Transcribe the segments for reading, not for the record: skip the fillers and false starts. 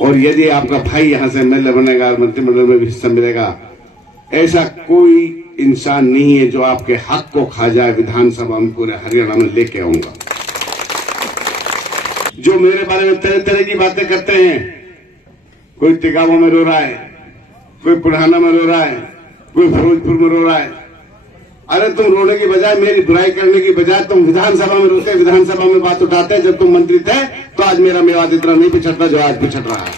और यदि आपका भाई यहां से एमएलए बनेगा, मंत्रिमंडल में भी हिस्सा मिलेगा, ऐसा कोई इंसान नहीं है जो आपके हक को खा जाए। विधानसभा में पूरे हरियाणा में लेके आऊंगा। जो मेरे बारे में तरह तरह की बातें करते हैं, कोई तिगावा में रो रहा है, कोई पुराना में रो रहा है, कोई फिरोजपुर में रो रहा है। अरे तुम रोने की बजाय, मेरी बुराई करने की बजाय तुम विधानसभा में रोते, विधानसभा में बात उठाते। जब तुम मंत्री थे तो आज मेरा मेवात इतना नहीं पिछड़ता जो आज पिछड़ रहा है।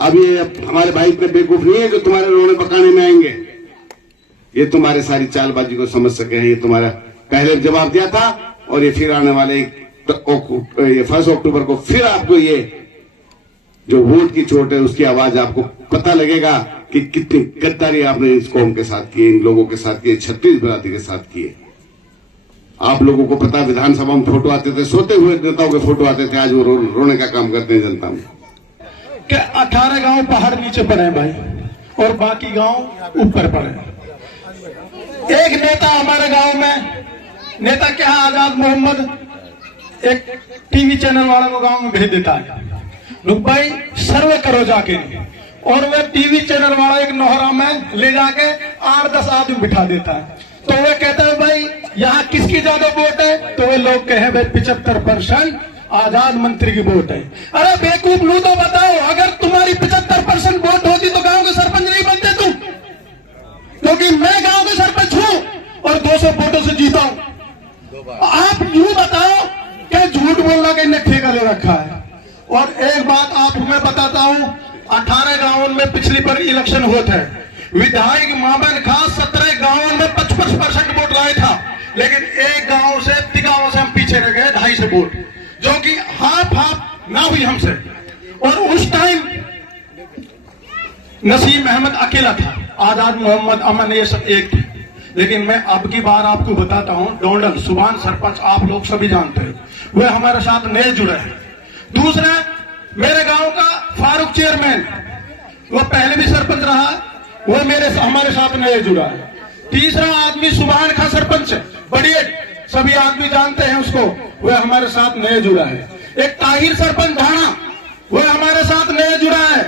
अब ये हमारे भाई इतने बेवकूफ नहीं है जो तुम्हारे रोने पकाने में आएंगे। ये तुम्हारे सारी चालबाजी को समझ सके हैं। ये तुम्हारा पहले जवाब दिया था और ये फिर आने वाले ये 1 अक्टूबर को फिर आपको ये जो वोट की चोट है उसकी आवाज आपको पता लगेगा कि कितनी गद्दारी आपने इस कौम के साथ की, इन लोगों के साथ की, छत्तीस बरादरी के साथ किए। आप लोगों को पता, विधानसभा में फोटो आते थे, सोते हुए नेताओं के फोटो आते थे, आज वो रोने का काम करते हैं जनता में। 18 गांव पहाड़ नीचे पड़े हैं भाई और बाकी गांव ऊपर पड़े। एक नेता हमारे गांव में, नेता क्या आजाद मोहम्मद, एक टीवी चैनल वाला को गांव में भेज देता है, रुक भाई सर्वे करो जाके। और वह टीवी चैनल वाला एक नोहरा में ले जाके 8-10 आदमी बिठा देता है। तो वह कहता है भाई यहाँ किसकी ज्यादा वोट है? तो वे लोग कहे भाई 75% आजाद मंत्री की वोट है। अरे बेवकूफ लू, तो बताओ, अगर तुम्हारी 75% वोट होती तो गांव के सरपंच नहीं बनते तुम? क्योंकि मैं गांव के सरपंच हूं और 200 वोटों से जीता हूं। आप यूं बताओ क्या झूठ बोलना कि इन्हें ठेका ले रखा है? और एक बात आप मैं बताता हूं, 18 गांवों में पिछली बार इलेक्शन हुआ था, विधायक मामन खान 17 गांवों में 55% वोट लाया था, लेकिन एक गांव से तिगांव से हम पीछे रह गए 250 वोट, जो कि हाफ ना हुई हमसे। और उस टाइम नसीम अहमद अकेला था, आजाद मोहम्मद अमन ये सब एक थे। लेकिन मैं अब की बार आपको बताता हूं, डोंडल सुभान सरपंच आप लोग सभी जानते हैं, वे हमारे साथ नए जुड़े हैं। दूसरा मेरे गांव का फारूक चेयरमैन, वो पहले भी सरपंच रहा, वो हमारे साथ नए जुड़ा है। तीसरा आदमी सुभान खां सरपंच, बढ़िया सभी आदमी जानते हैं उसको, वह हमारे साथ नए जुड़ा है। एक ताहिर सरपंच ढाणा, वह हमारे साथ नए जुड़ा है।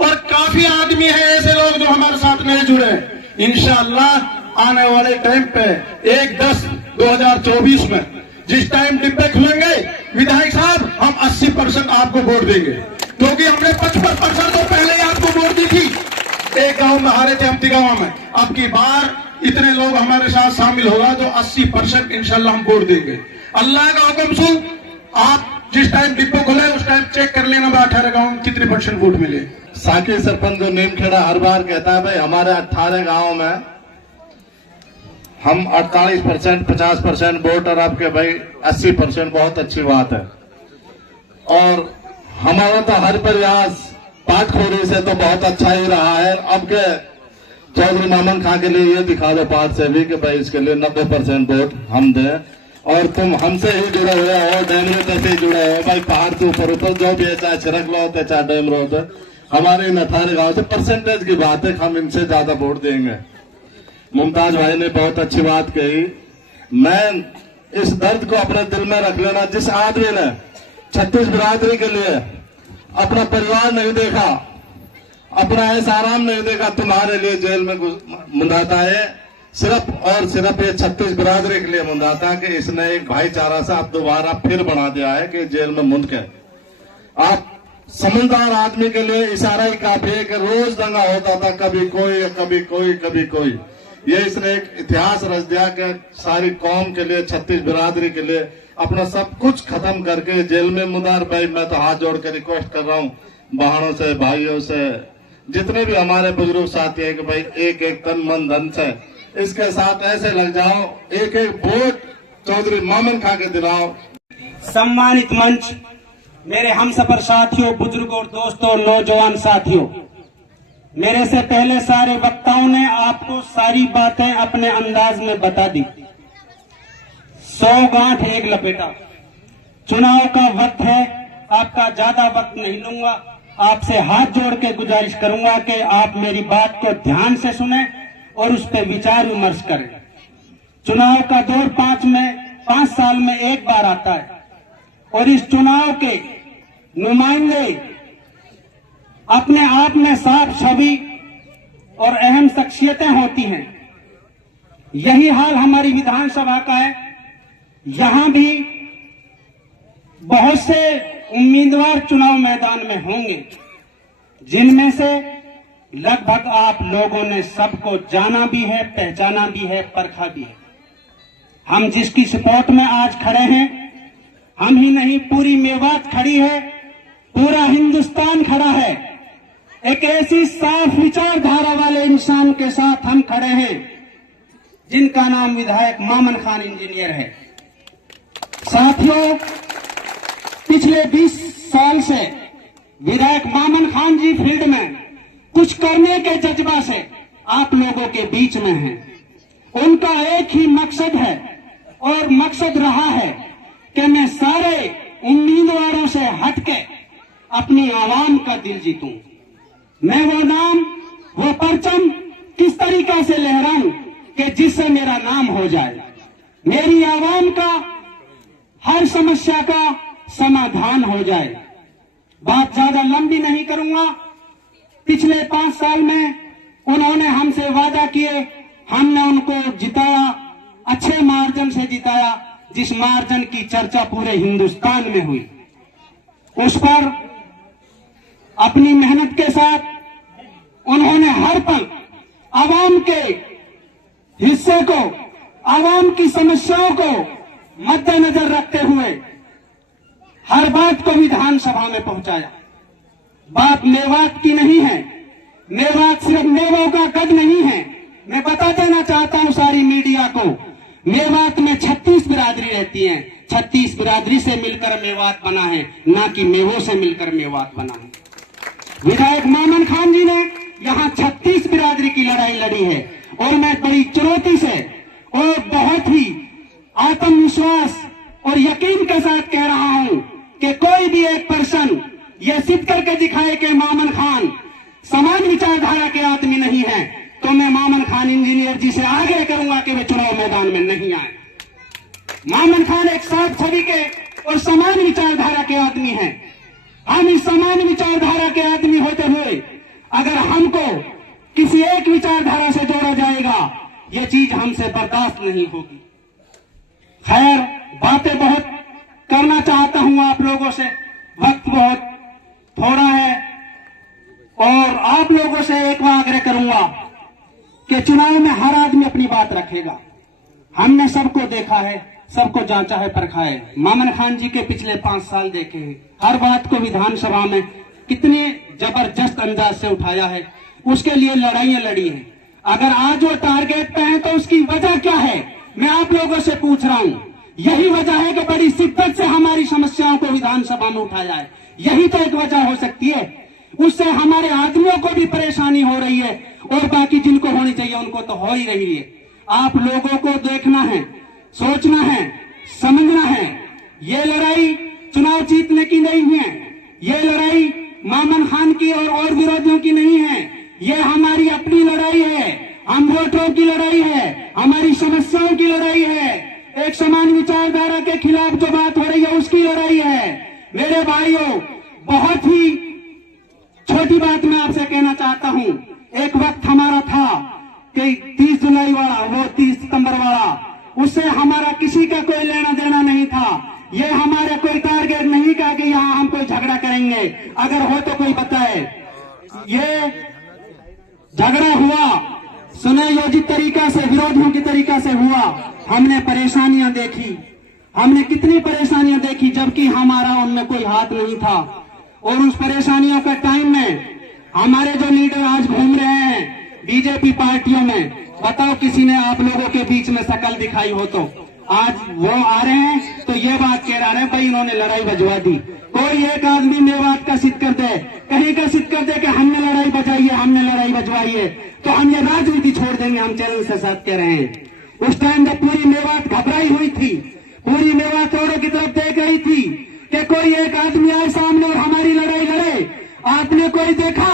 और काफी आदमी है ऐसे लोग जो हमारे साथ नए जुड़े हैं। इंशाअल्लाह आने वाले टाइम पे 1/10/2024 में जिस टाइम डिब्बे खुलेंगे, विधायक साहब हम 80% आपको वोट देंगे, क्योंकि हमने 55% तो पहले ही आपको वोट दी थी। एक गांव में हारे थे हम तिगावा में, अब की बार इतने लोग हमारे साथ शामिल होगा तो 80% इंशाल्लाह हम वोट देंगे। अल्लाह का हुक्म सु, आप जिस टाइम डिब्बे खुले उस टाइम चेक कर लेना 18 गांव में कितने % वोट मिले। साकिब सरपंच जो नीमखेड़ा हर बार कहता है भाई हमारे 18 गांव में हम 48% 50% वोट और आपके भाई 80%, बहुत अच्छी बात है। और हमारा तो हर प्रयास पाटखोरी से तो बहुत अच्छा ही रहा है। अब के चौधरी मामन खां के लिए ये दिखा दो पाठ से भी कि भाई इसके लिए 90% वोट हम दें। और तुम हमसे ही जुड़े हुए हो, डेमरे से जुड़े हो भाई, पहाड़ से ऊपर जो भी है, चाहे छिरकला होता है चाहे डेमरा होता है, हमारे इन 18 गाँव से परसेंटेज की बात है, हम इनसे ज्यादा वोट देंगे। मुमताज भाई ने बहुत अच्छी बात कही। मैं इस दर्द को अपने दिल में रख लेना, जिस आदमी ने छत्तीस बिरादरी के लिए अपना परिवार नहीं देखा, अपना ऐसा आराम नहीं देखा, तुम्हारे लिए जेल में मुंदाता है, सिर्फ और सिर्फ ये छत्तीस बिरादरी के लिए मुंदाता है कि इसने एक भाईचारा सा अब दोबारा फिर बना दिया है कि जेल में मुंद के। आप समझदार आदमी के लिए इशारा ही काफी है कि रोज दंगा होता था, कभी कोई कभी कोई कभी कोई। ये इसने एक इतिहास रच दिया कि सारी कौम के लिए, छत्तीस बिरादरी के लिए अपना सब कुछ खत्म करके जेल में मुदार। भाई मैं तो हाथ जोड़ के रिक्वेस्ट कर रहा हूँ बहनों से, भाइयों से, जितने भी हमारे बुजुर्ग साथी है कि भाई एक एक तन मन धन से इसके साथ ऐसे लग जाओ, एक एक वोट चौधरी मामन खां के दिलाओ। सम्मानित मंच, मेरे हमसफर साथियों, बुजुर्गों और दोस्तों, नौजवान साथियों, मेरे से पहले सारे वक्ताओं ने आपको सारी बातें अपने अंदाज में बता दी। 100 गांठ एक लपेटा। चुनाव का वक्त है, आपका ज्यादा वक्त नहीं लूंगा। आपसे हाथ जोड़ के गुजारिश करूंगा कि आप मेरी बात को ध्यान से सुने और उस पर विचार विमर्श करें। चुनाव का दौर 5 साल में एक बार आता है और इस चुनाव के नुमाइंदे अपने आप में साफ छवि और अहम शख्सियतें होती हैं। यही हाल हमारी विधानसभा का है। यहां भी बहुत से उम्मीदवार चुनाव मैदान में होंगे, जिनमें से लगभग आप लोगों ने सबको जाना भी है, पहचाना भी है, परखा भी है। हम जिसकी सपोर्ट में आज खड़े हैं, हम ही नहीं, पूरी मेवात खड़ी है, पूरा हिंदुस्तान खड़ा है। एक ऐसी साफ विचारधारा वाले इंसान के साथ हम खड़े हैं जिनका नाम विधायक मामन खान इंजीनियर है। साथियों, पिछले 20 साल से विधायक मामन खान जी फील्ड में कुछ करने के जज्बा से आप लोगों के बीच में हैं। उनका एक ही मकसद है और मकसद रहा है कि मैं सारे उम्मीदवारों से हटके अपनी आवाम का दिल जीतूं। मैं वो नाम, वो परचम किस तरीके से लहराऊं कि जिससे मेरा नाम हो जाए, मेरी आवाम का हर समस्या का समाधान हो जाए। बात ज्यादा लंबी नहीं करूंगा। पिछले 5 साल में उन्होंने हमसे वादा किए, हमने उनको जिताया, अच्छे मार्जिन से जिताया, जिस मार्जिन की चर्चा पूरे हिंदुस्तान में हुई। उस पर अपनी मेहनत के साथ उन्होंने हर पल आवाम के हिस्से को, आवाम की समस्याओं को मद्देनजर रखते हुए हर बात को विधानसभा में पहुंचाया। बात मेवात की नहीं है, मेवात सिर्फ मेवों का गढ़ नहीं है। मैं बता देना चाहता हूं सारी मीडिया को, मेवात में 36 बिरादरी रहती है। 36 बिरादरी से मिलकर मेवात बना है, ना कि मेवों से मिलकर मेवात बना है। विधायक मामन खान जी ने यहां 36 बिरादरी की लड़ाई लड़ी है और मैं बड़ी चुनौती से और बहुत ही आत्मविश्वास और यकीन के साथ कह रहा हूं कि कोई भी एक पर्सन यह सिद्ध करके दिखाए कि मामन खान समान विचारधारा के आदमी नहीं है, तो मैं मामन खान इंजीनियर जी से आग्रह करूंगा कि वे चुनाव मैदान में नहीं आए। मामन खान एक साफ छवि के और समान विचारधारा के आदमी हैं। हम इस समान विचारधारा के आदमी होते हुए अगर हमको किसी एक विचारधारा से जोड़ा जाएगा, यह चीज हमसे बर्दाश्त नहीं होगी। खैर, बातें बहुत करना चाहता हूं आप लोगों से, वक्त बहुत थोड़ा है और आप लोगों से एक बार आग्रह करूंगा कि चुनाव में हर आदमी अपनी बात रखेगा। हमने सबको देखा है, सबको जांचा है, परखा है। मामन खान जी के पिछले 5 साल देखे हैं, हर बात को विधानसभा में कितने जबरदस्त अंदाज से उठाया है, उसके लिए लड़ाइयां लड़ी हैं। अगर आज वो टारगेट पे है तो उसकी वजह क्या है, मैं आप लोगों से पूछ रहा हूं। यही वजह है कि बड़ी शिद्दत से हमारी समस्याओं को विधानसभा में उठाया है। यही तो एक वजह हो सकती है। उससे हमारे आदमियों को भी परेशानी हो रही है और बाकी जिनको होनी चाहिए उनको तो हो ही रही है। आप लोगों को देखना है, सोचना है, समझना है। ये लड़ाई चुनाव जीतने की नहीं है, ये लड़ाई मामन खान की और विरोधियों की नहीं है, ये हमारी अपनी लड़ाई है। हम वोटरों की लड़ाई है, हमारी समस्याओं की लड़ाई है, एक समान विचारधारा के खिलाफ जो बात हो रही है उसकी लड़ाई है। मेरे भाइयों, बहुत ही छोटी बात मैं आपसे कहना चाहता हूं। एक वक्त हमारा था कि 30 जुलाई वाला, वो 30 सितंबर वाला, उससे हमारा किसी का कोई लेना देना नहीं था। ये हमारे कोई टारगेट नहीं था कि यहां हम कोई झगड़ा करेंगे। अगर हो तो कोई बताए। ये झगड़ा हुआ सुनियोजित तरीका से, विरोधियों की तरीका से हुआ। हमने परेशानियां देखी, हमने कितनी परेशानियां देखी, जबकि हमारा उनमें कोई हाथ नहीं था। और उस परेशानियों के टाइम में हमारे जो लीडर आज घूम रहे हैं बीजेपी पार्टियों में, बताओ किसी ने आप लोगों के बीच में शकल दिखाई हो तो? आज वो आ रहे हैं तो ये बात कह रहे हैं भाई इन्होंने लड़ाई बजवा दी। कोई एक आदमी मेवात का सिद्ध कर दे, कहीं का सिद्ध कर दे कि हमने लड़ाई बजाई है, हमने लड़ाई बजवाई है, तो हम ये राजनीति छोड़ देंगे। हम चैनल से साथ कह रहे हैं। उस टाइम जब पूरी मेवात घबराई हुई थी, पूरी मेवात रोडों की तरफ देख रही थी कि कोई एक आदमी आए सामने और हमारी लड़ाई लड़े, आपने कोई देखा?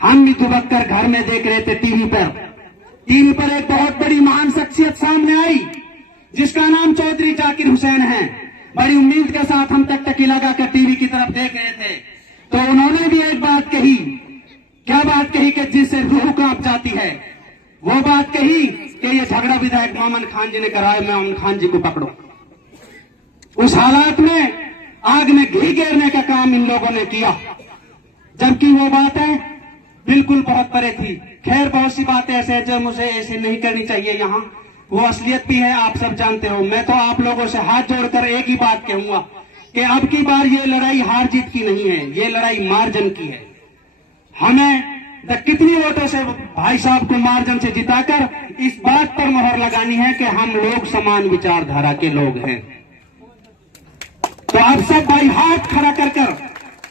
हम भी दुबक कर घर में देख रहे थे टीवी पर एक बहुत बड़ी महान शख्सियत सामने आई जिसका नाम चौधरी जाकिर हुसैन है। बड़ी उम्मीद के साथ हम टकटकी लगाकर टीवी की तरफ देख रहे थे, तो उन्होंने भी एक बात कही। क्या बात कही? कि जिससे रूह कांप जाती है। वो बात कही कि ये झगड़ा विधायक मोमन खान जी ने कराया, मोमन खान जी को पकड़ो। उस हालात में आग में घी गिरने का काम इन लोगों ने किया, जबकि वो बातें बिल्कुल बहुत परे थी। खैर, बहुत सी बातें ऐसे जो मुझे ऐसे नहीं करनी चाहिए यहाँ, वो असलियत भी है, आप सब जानते हो। मैं तो आप लोगों से हाथ जोड़कर एक ही बात कहूंगा कि अब की बार ये लड़ाई हार जीत की नहीं है, ये लड़ाई मार्जन की है। हमें कितनी वोटों से भाई साहब को मार्जन से जिताकर इस बात पर मोहर लगानी है कि हम लोग समान विचारधारा के लोग हैं। तो आप सब भाई हाथ खड़ा कर कर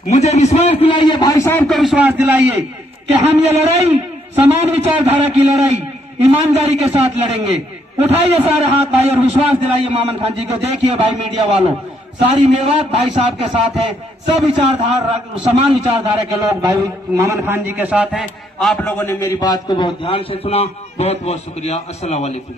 मुझे विश्वास दिलाइए, भाई साहब को विश्वास दिलाइए कि हम ये लड़ाई समान विचारधारा की लड़ाई ईमानदारी के साथ लड़ेंगे। उठाइए सारे हाथ भाई और विश्वास दिलाइए मोमन खान जी को। देखिए भाई मीडिया वालों, सारी मेवात भाई साहब के साथ है, सब विचारधारा समान विचारधारा के लोग भाई मोमन खान जी के साथ हैं। आप लोगों ने मेरी बात को बहुत ध्यान से सुना, बहुत बहुत शुक्रिया। अस्सलाम वालेकुम।